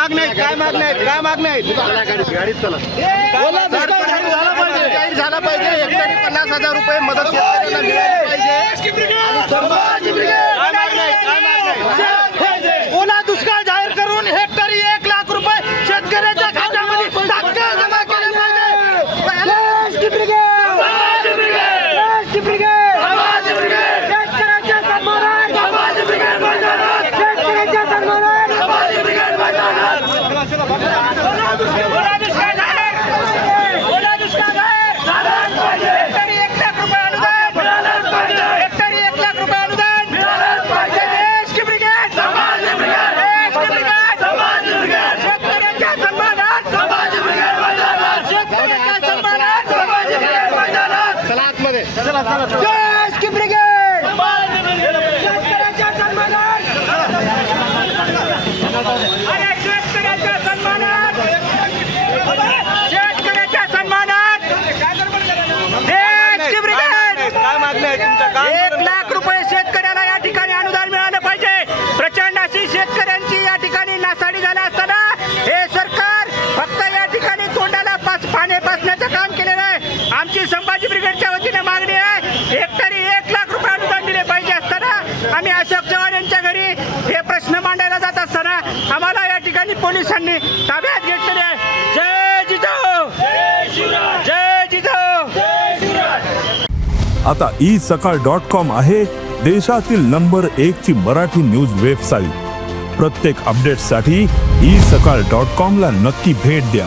मागण्या आहेत? काय मागण्या आहेत? गाडीत चला. ओला दुष्काळ जाहीर झाला पाहिजे. जाहीर झाला पाहिजे. हेक्टरी 50,000 रुपये मदत शेतकऱ्यांना मिळाली पाहिजे. काय मागण्या आहेत? ओला दुष्काळ जाहीर करून हेक्टरी 1 लाख रुपये शेतकऱ्याच्या खात्यामध्ये तात्काळ जमा केले पाहिजे. शेतकऱ्याच्या सन्मानात ओला दुष्काळ जाहीर झालाच पाहिजे. हेक्टरी 1 लाख रुपये अनुदान मिळालंच पाहिजे. हेक्टरी 1 लाख रुपये अनुदान मिळालंच पाहिजे. देश की ब्रिगेड, समाज ब्रिगेड, देश की ब्रिगेड, समाज ब्रिगेड, शेतकऱ्याच्या सन्मानात समाज ब्रिगेड मैदानात, शेतकऱ्याच्या सन्मानात समाज ब्रिगेड मैदानात. चला आतमध्ये. देश की ब्रिगेड, शेतकऱ्याच्या सन्मानात, अरे शेतकऱ्याच्या सन्मानात, शेतकऱ्याच्या सन्मानात देश की ब्रिगेड. काय मागण्या आहेत तुमच्या? 1 लाख रुपये शेतकऱ्याला या ठिकाणी अनुदान मिळालं पाहिजे. प्रचंड अशी शेतकऱ्यांची या ठिकाणी नासाडी झाली असताना हे सरकार फक्त या ठिकाणी तोंडाला पाने पासण्याचं काम केलेलं आहे. आमची संभाजी ब्रिगेडच्या वतीने मागणी आहे, हेक्टरी 1 लाख रुपये अनुदान दिले पाहिजे असताना आम्ही अशोक चव्हाण यांच्या घरी हे प्रश्न मांडायला जात असताना आम्हाला या ठिकाणी पोलिसांनी ताब्यात घेतलेले आहे. जय जिजाऊ, जय जिजाऊ. आता isakal.com आहे देशातील नंबर 1 ची मराठी न्यूज वेबसाईट. प्रत्येक अपडेटसाठी isakal.com ला नक्की भेट द्या.